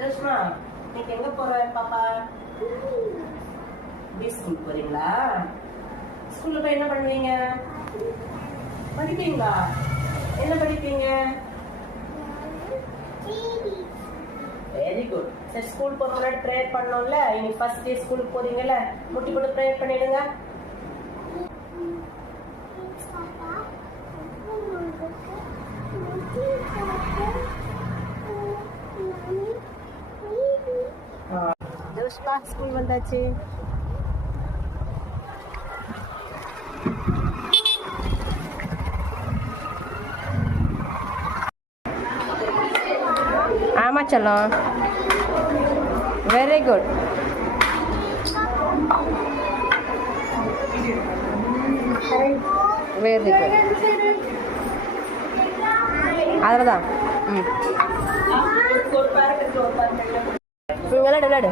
ஜோஷ்மா, இன்னைக்கு எங்க போற பாப்பா? பி ஸ்கூல் போறீங்களா? ஸ்கூல்ல போய் என்ன பண்ணுவீங்க? படிப்பீங்களா? என்ன படிப்பீங்க? Very good. சரி, ஸ்கூல் போற முன்னாடி ப்ரேயர் பண்ணோம்ல. இன்னைக்கு ஃபர்ஸ்ட் டே ஸ்கூலுக்கு போறீங்கல்ல, முட்டி போட்டு ப்ரேயர் பண்ணிடுங்க. ஜோஷ்பா, ஸ்கூல் வந்தாச்சு. ஆமா செல்லம், வெரி குட். Very good. அதில் தான் விளையாடு விளையாடு.